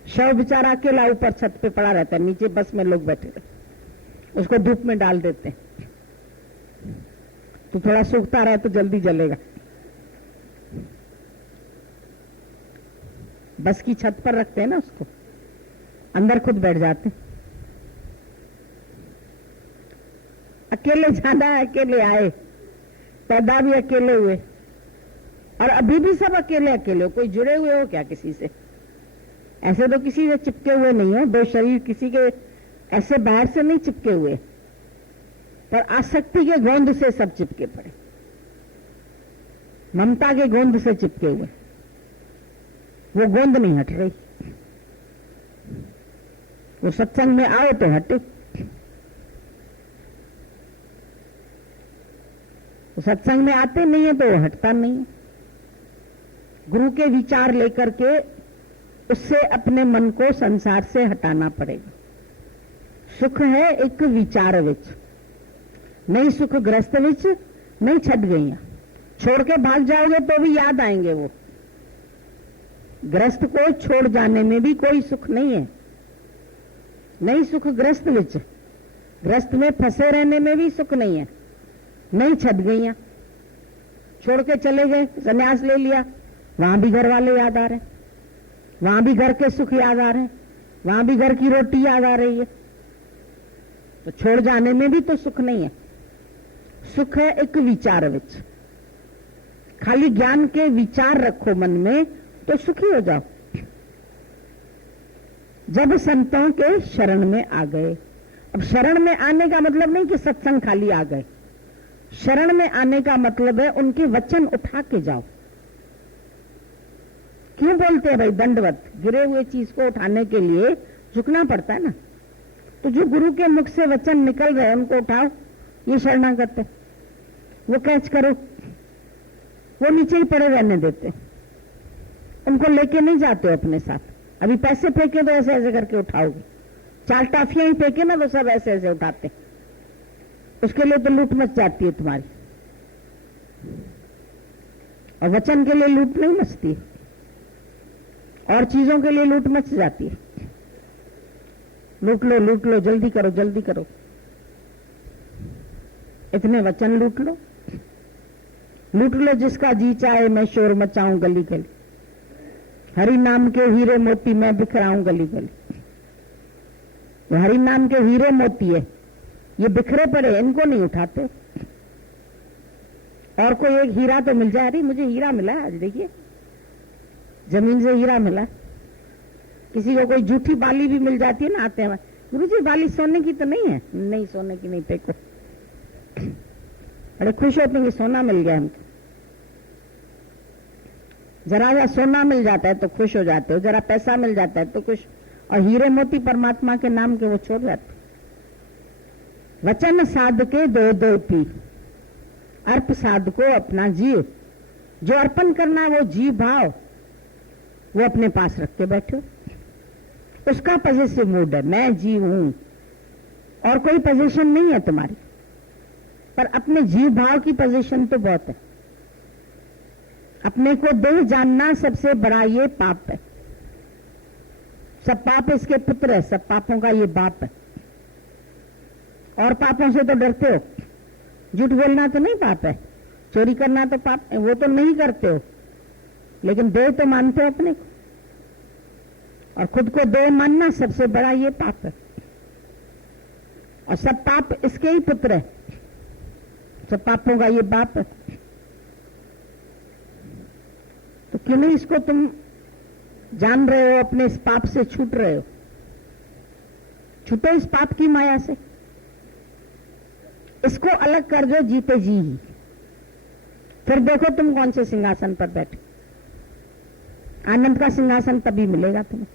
शव बेचारा अकेला ऊपर छत पे पड़ा रहता है, नीचे बस में लोग बैठे रहते, उसको धूप में डाल देते हैं तो थोड़ा सूखता रहे तो जल्दी जलेगा। बस की छत पर रखते हैं ना उसको, अंदर खुद बैठ जाते। अकेले जाना है, अकेले आए, पैदा भी अकेले हुए, और अभी भी सब अकेले अकेले हो। कोई जुड़े हुए हो क्या किसी से? ऐसे तो किसी से चिपके हुए नहीं हो, दो शरीर किसी के ऐसे बाहर से नहीं चिपके हुए, पर आसक्ति के गोंद से सब चिपके पड़े, ममता के गोंद से चिपके हुए। वो गोंद नहीं हट रही। वो सत्संग में आओ तो हटे, वो सत्संग में आते नहीं है तो वो हटता नहीं है। गुरु के विचार लेकर के उससे अपने मन को संसार से हटाना पड़ेगा। सुख है एक विचार विच, नहीं सुख ग्रस्त विच, नहीं छट गई। छोड़ के भाग जाओगे तो भी याद आएंगे वो। ग्रस्त को छोड़ जाने में भी कोई सुख नहीं है, नहीं सुख ग्रस्त विच, ग्रस्त में फंसे रहने में भी सुख नहीं है, नहीं छट गई। छोड़ के चले गए, संन्यास ले लिया, वहां भी घर वाले याद आ रहे हैं, वहां भी घर के सुख याद आ रहे हैं, वहां भी घर की रोटी याद आ रही है। तो छोड़ जाने में भी तो सुख नहीं है। सुख है एक विचार विच। खाली ज्ञान के विचार रखो मन में तो सुखी हो जाओ। जब संतों के शरण में आ गए। अब शरण में आने का मतलब नहीं कि सत्संग खाली आ गए। शरण में आने का मतलब है उनके वचन उठा के जाओ। क्यों बोलते हैं भाई दंडवत? गिरे हुए चीज को उठाने के लिए झुकना पड़ता है ना। तो जो गुरु के मुख से वचन निकल रहे हैं उनको उठाओ, ये शरणागत है। वो कैच करो, वो नीचे ही पड़े रहने देते, उनको लेके नहीं जाते अपने साथ। अभी पैसे फेंके तो ऐसे ऐसे करके उठाओगे, 4 टाफियां ही फेंके ना तो सब ऐसे ऐसे उठाते। उसके लिए तो लूट मच जाती है तुम्हारी, और वचन के लिए लूट नहीं मचती, और चीजों के लिए लूट मच जाती है। लूट लो, जल्दी करो, जल्दी करो, इतने वचन लूट लो। लूट लो जिसका जी चाहे मैं शोर मचाऊं गली गली, हरि नाम के हीरे मोती मैं बिखराऊं गली गली। ये हरि नाम के हीरे मोती है, ये बिखरे पड़े, इनको नहीं उठाते। और कोई एक हीरा तो मिल जाए। अरे मुझे हीरा मिला आज, देखिए जमीन से हीरा मिला। किसी को कोई झूठी बाली भी मिल जाती है ना, आते हैं गुरुजी बाली सोने की तो नहीं है। नहीं सोने की नहीं, फेंको। बड़े खुश होते हैं कि सोना मिल गया हमको। जरा सा सोना मिल जाता है तो खुश हो जाते हो, जरा पैसा मिल जाता है तो खुश। और हीरे मोती परमात्मा के नाम के वो छोड़ जाते। वचन साध के दो दो पी, अर्प साध को अपना जीव। जो अर्पण करना है वो जीव भाव, वो अपने पास रख के बैठो। उसका पॉजिटिव मूड है, मैं जीव हूं, और कोई पोजीशन नहीं है तुम्हारी। पर अपने जीव भाव की पोजीशन तो बहुत है। अपने को देह जानना सबसे बड़ा ये पाप है। सब पाप इसके पुत्र है, सब पापों का ये बाप है। और पापों से तो डरते हो। झूठ बोलना तो नहीं पाप है, चोरी करना तो पाप है, वो तो नहीं करते हो, लेकिन देह तो मानते हो अपने को। और खुद को देह मानना सबसे बड़ा ये पाप है। और सब पाप इसके ही पुत्र है, सब पापों का ये बाप है। तो क्यों नहीं इसको तुम जान रहे हो, अपने इस पाप से छूट रहे हो। छूटो इस पाप की माया से, इसको अलग कर दो जीते जी ही। फिर देखो तुम कौन से सिंहासन पर बैठे। आनंद का सिंहासन तभी मिलेगा तुम्हें,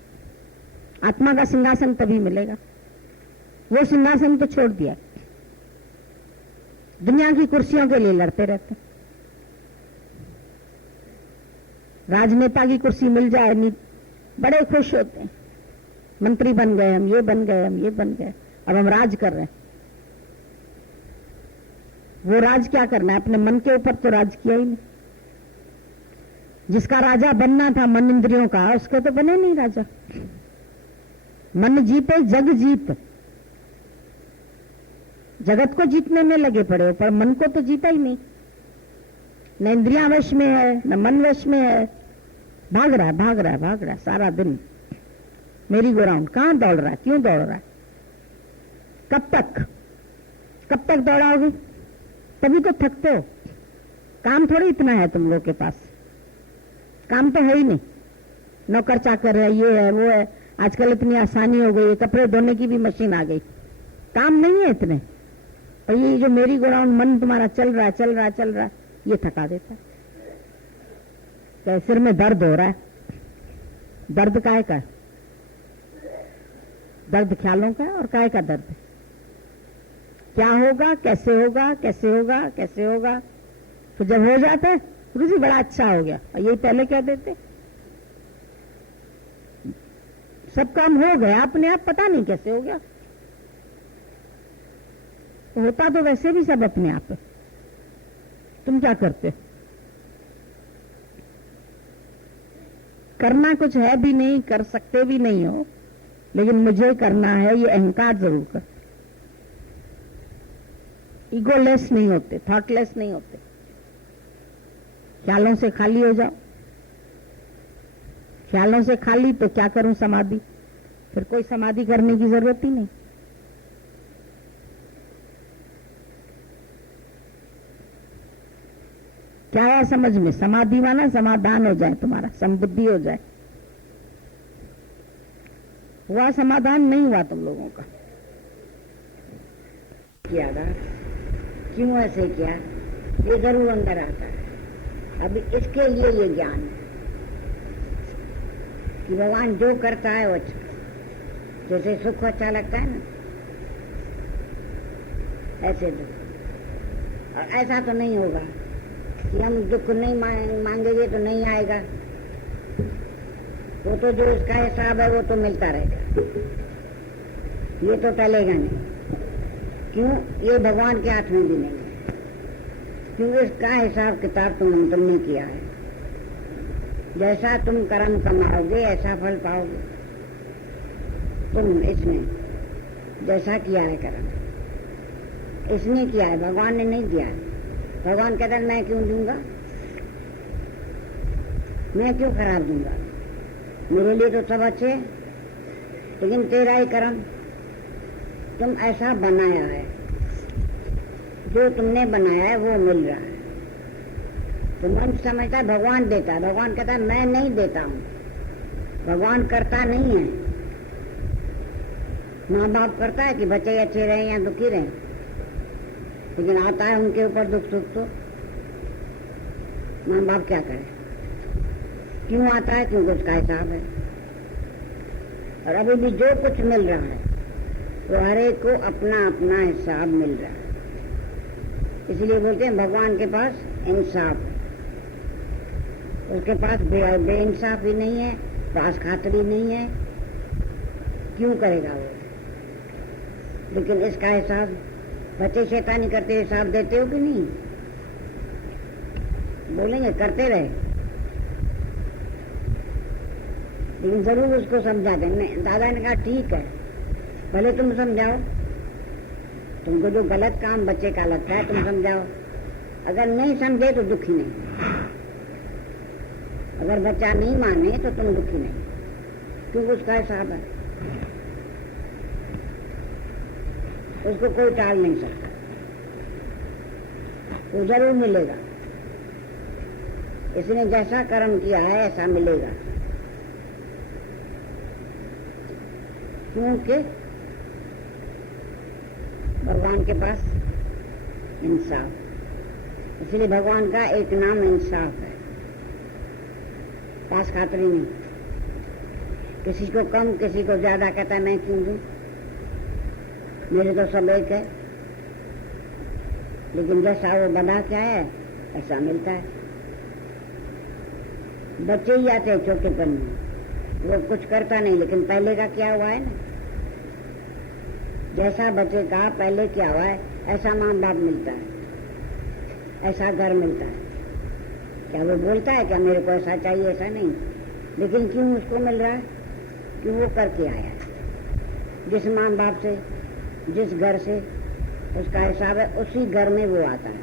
आत्मा का सिंहासन तभी मिलेगा। वो सिंहासन तो छोड़ दिया, दुनिया की कुर्सियों के लिए लड़ते रहते। राजनेता की कुर्सी मिल जाए नहीं, बड़े खुश होते हैं, मंत्री बन गए हम, ये बन गए हम, ये बन गए, अब हम राज कर रहे हैं। वो राज क्या करना है? अपने मन के ऊपर तो राज किया ही नहीं। जिसका राजा बनना था मन इंद्रियों का, उसको तो बने नहीं राजा। मन जीते जग जीत, जगत को जीतने में लगे पड़े हो, पर मन को तो जीता ही नहीं। न इंद्रियां वश में है, न मन वश में है। भाग रहा है, भाग रहा है, भाग रहा है सारा दिन। मेरी गोराउंड कहां दौड़ रहा है, क्यों दौड़ रहा है? कब तक दौड़ाओगे? तभी तो थकते हो। काम थोड़ी इतना है तुम लोग के पास, काम तो है ही नहीं। नौकर चाकर है, ये है, वो है। आजकल इतनी आसानी हो गई है, कपड़े धोने की भी मशीन आ गई, काम नहीं है इतने। और ये जो मेरी गोराउंड मन तुम्हारा चल रहा है, ये थका देता है। क्या सिर में दर्द हो रहा है? दर्द काहे का है? दर्द ख्यालों का है, और काहे का दर्द है? क्या होगा, कैसे होगा, कैसे होगा, कैसे होगा? तो जब हो जाता है गुरु जी बड़ा अच्छा हो गया, और यही पहले कह देते। सब काम हो गया अपने आप, पता नहीं कैसे हो गया। होता तो वैसे भी सब अपने आप है, तुम क्या करते? करना कुछ है भी नहीं, कर सकते भी नहीं हो, लेकिन मुझे करना है, ये अहंकार जरूर कर। ईगोलेस नहीं होते, थॉटलेस नहीं होते, ख्यालों से खाली हो जाओ। ख्यालों से खाली तो क्या करूं, समाधि, फिर कोई समाधि करने की जरूरत ही नहीं। क्या है समझ में? समाधि माना समाधान हो जाए, तुम्हारा संबुद्धि हो जाए। हुआ समाधान? नहीं हुआ तुम लोगों का। किया था, क्यों ऐसे किया, ये जरूर अंदर आता है। अभी इसके लिए ये ज्ञान है कि भगवान जो करता है वो अच्छा। जैसे सुख अच्छा लगता है ना, ऐसे दुख। और ऐसा तो नहीं होगा कि हम दुख नहीं मांगेंगे तो नहीं आएगा। वो तो जो इसका हिसाब है वो तो मिलता रहेगा, ये तो टलेगा नहीं। क्यों? ये भगवान के हाथ में भी नहीं है। क्यों? इसका हिसाब किताब तुमने किया है। जैसा तुम कर्म कमाओगे ऐसा फल पाओगे। तुम इसमें जैसा किया है कर्म, इसने किया है, भगवान ने नहीं दिया है। भगवान कहता है मैं क्यों दूंगा, मैं क्यों खराब दूंगा, मेरे लिए तो सब अच्छे, लेकिन तेरा ही कर्म, तुम ऐसा बनाया है, जो तुमने बनाया है वो मिल रहा है। तो मन समझता है भगवान देता है, भगवान कहता है मैं नहीं देता हूं। भगवान करता नहीं है। माँ बाप करता है कि बच्चे अच्छे रहे या दुखी रहे, लेकिन आता है उनके ऊपर दुख सुख तो माँ बाप क्या करे? क्यों आता है? क्योंकि उसका हिसाब है। और अभी भी जो कुछ मिल रहा है तो हर एक को अपना अपना हिसाब मिल रहा है। इसलिए बोलते हैं भगवान के पास इंसाफ है, उसके पास बेइंसाफी नहीं है, पास खातरी नहीं है। क्यों करेगा वो? लेकिन इसका हिसाब बच्चे शैतानी करते हिसाब देते हो कि नहीं? बोलेंगे करते रहे, लेकिन जरूर उसको समझा देंगे। दादा ने कहा ठीक है, भले तुम समझाओ, तुमको जो गलत काम बच्चे का लगता है तुम समझाओ। अगर नहीं समझे तो दुखी नहीं, अगर बच्चा नहीं माने तो तुम दुखी नहीं, क्योंकि उसका हिसाब है, उसको कोई टाल नहीं सकता, वो जरूर मिलेगा। इसने जैसा कर्म किया है ऐसा मिलेगा, क्योंकि भगवान के पास इंसाफ। इसलिए भगवान का एक नाम इंसाफ है, पास खातरी नहीं। किसी को कम किसी को ज्यादा कहता है मैं क्यों दूं, मेरे तो सब एक है। लेकिन जैसा वो बना क्या है ऐसा मिलता है। बच्चे ही आते हैं छोटेपन में, वो कुछ करता नहीं, लेकिन पहले का क्या हुआ है ना, जैसा बच्चे का पहले क्या हुआ है ऐसा माँ बाप मिलता है, ऐसा घर मिलता है। क्या वो बोलता है क्या मेरे को ऐसा चाहिए? ऐसा नहीं। लेकिन क्यों उसको मिल रहा है? क्यों? वो करके आया है। जिस माँ बाप से, जिस घर से उसका हिसाब है, उसी घर में वो आता है,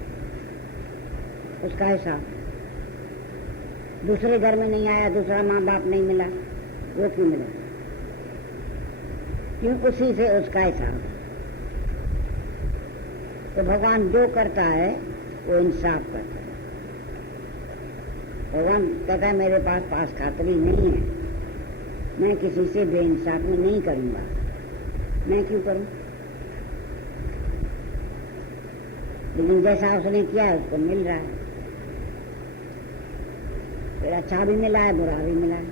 उसका हिसाब। दूसरे घर में नहीं आया, दूसरा माँ बाप नहीं मिला, वो क्यों मिला? क्यों? उसी से उसका हिसाब। तो भगवान जो करता है वो इंसाफ करता है। भगवान कहता है मेरे पास खातरी नहीं है, मैं किसी से बेइंसाफी नहीं करूंगा। मैं क्यों करूं? लेकिन जैसा उसने किया है उसको मिल रहा है। फिर अच्छा भी मिला है, बुरा भी मिला है,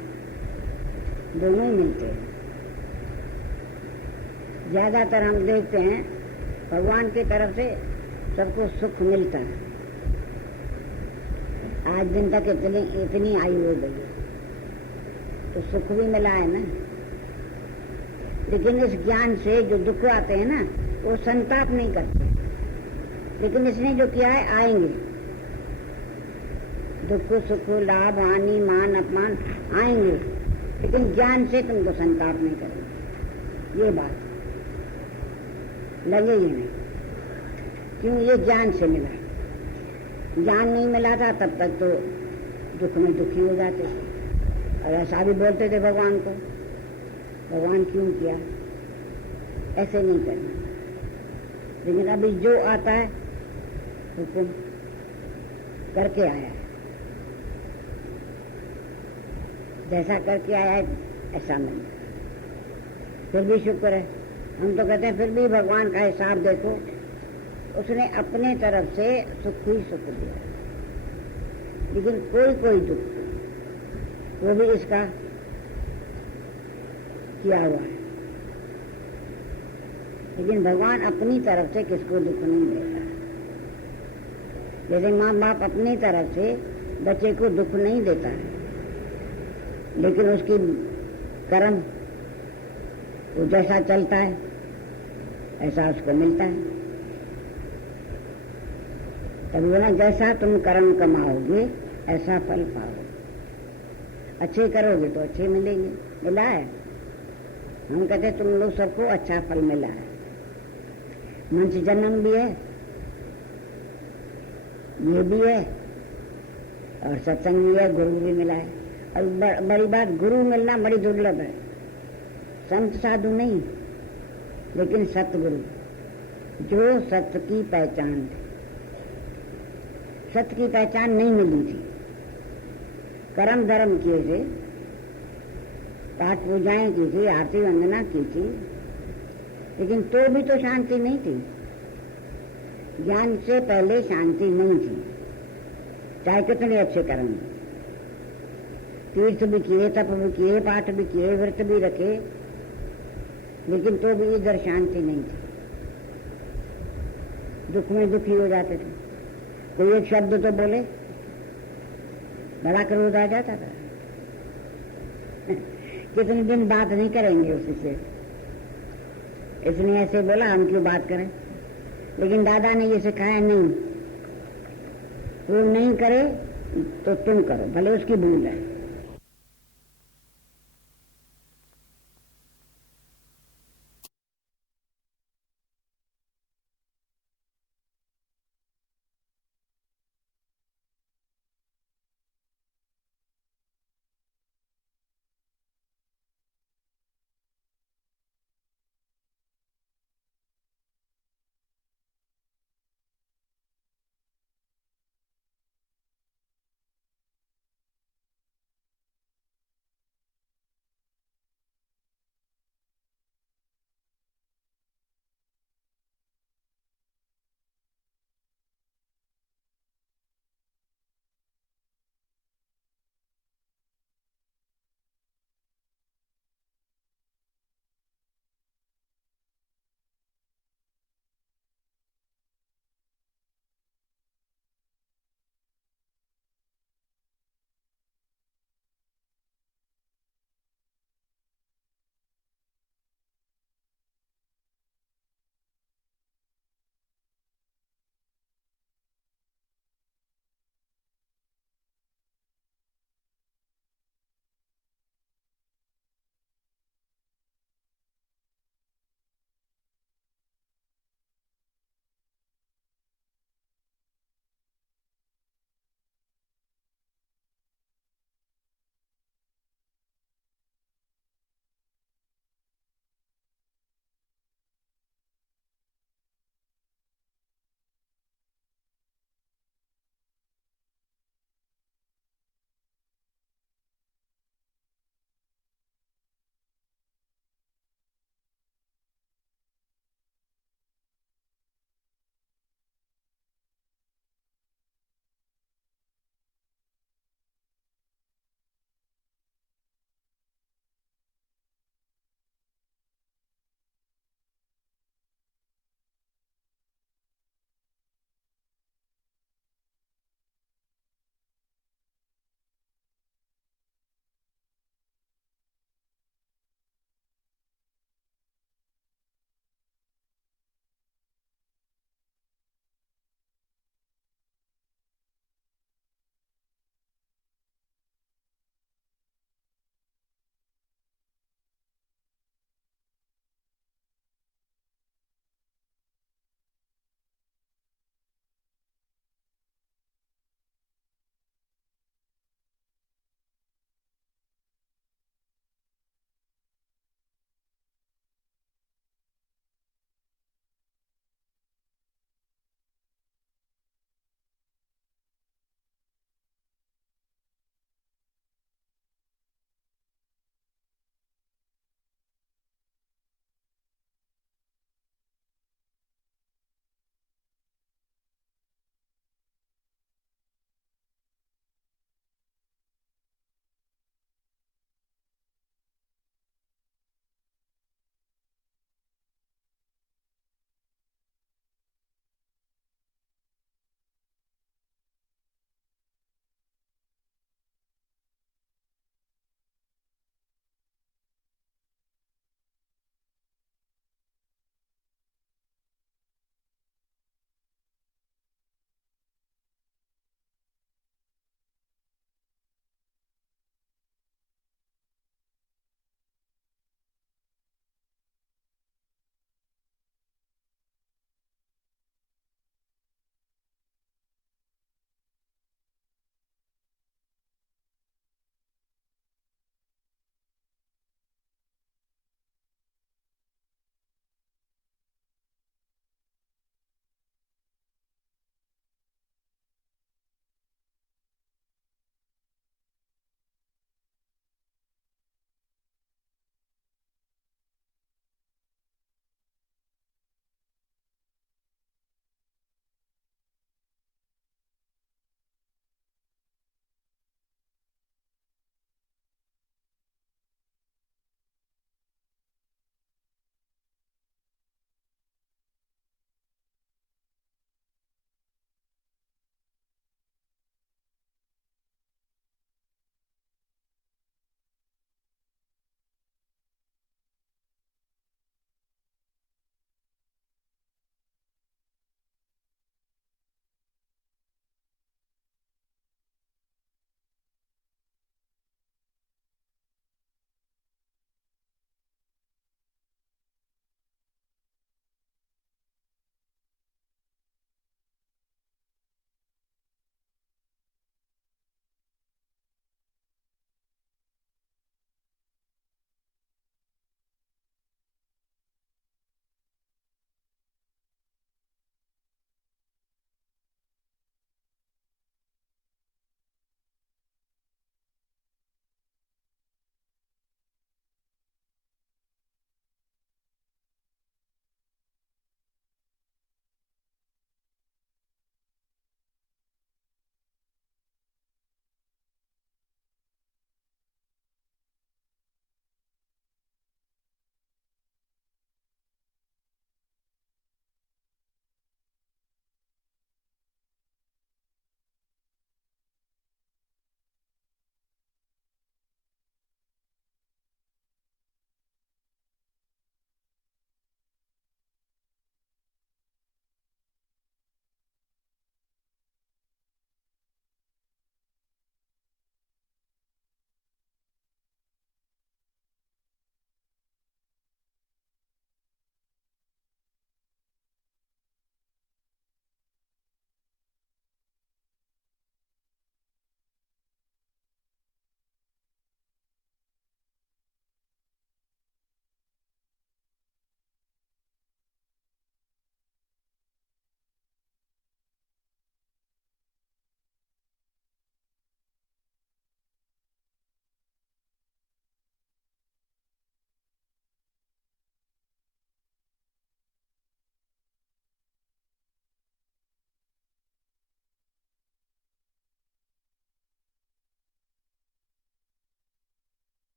दोनों ही मिलते हैं। ज्यादातर हम देखते हैं भगवान की तरफ से सबको सुख मिलता है। आज दिन तक इतनी आयु हो गई है, तो सुख भी मिला है ना। लेकिन इस ज्ञान से जो दुख आते हैं ना, वो संताप नहीं करते। लेकिन इसने जो किया है, आएंगे दुख सुख लाभ हानि मान अपमान आएंगे, लेकिन ज्ञान से तुमको संताप नहीं करेंगे। ये बात लगे ही नहीं, क्यों? ये ज्ञान से मिला। ज्ञान नहीं मिला था तब तक तो दुख में दुखी हो जाते थे, और ऐसा भी बोलते थे भगवान को, भगवान क्यों किया, ऐसे नहीं करना। लेकिन अभी जो आता है हुक्म करके आया है, जैसा करके आया है ऐसा नहीं। फिर भी शुक्र है, हम तो कहते हैं फिर भी भगवान का हिसाब देखो, उसने अपने तरफ से सुख ही सुख दिया। लेकिन कोई कोई दुख वो भी इसका किया हुआ है। लेकिन भगवान अपनी तरफ से किसको दुख नहीं देता। जैसे माँ बाप अपनी तरफ से बच्चे को दुख नहीं देता है, लेकिन उसकी कर्म वो जैसा चलता है ऐसा उसको मिलता है। तभी बोला जैसा तुम कर्म कमाओगे ऐसा फल पाओगे। अच्छे करोगे तो अच्छे मिलेंगे। मिला है, हम कहते तुम लोग सबको अच्छा फल मिला है। मनुष्य जन्म भी है, ये भी है, और सत्संग भी है, गुरु भी मिला है। और बड़ी बात, गुरु मिलना बड़ी दुर्लभ है। संत साधु नहीं, लेकिन सतगुरु जो सत्य की पहचान है। सत्य की पहचान नहीं मिली थी, कर्म धर्म किए थे, पाठ पूजाएं की थी, आरती वंदना की थी, लेकिन तो भी तो शांति नहीं थी। ज्ञान से पहले शांति नहीं थी, चाहे कितने अच्छे कर्म, तीर्थ भी किए, तप भी किए, पाठ भी किए, व्रत भी रखे, लेकिन तो भी इधर शांति नहीं थी। दुख में दुखी हो जाते थे। कोई एक शब्द तो बोले, बड़ा क्रोध आ जाता था। कितने दिन बात नहीं करेंगे उसी से, इसने ऐसे बोला, हम क्यों बात करें। लेकिन दादा ने ये सिखाया, नहीं, वो नहीं करे तो तुम करो, भले उसकी भूल है।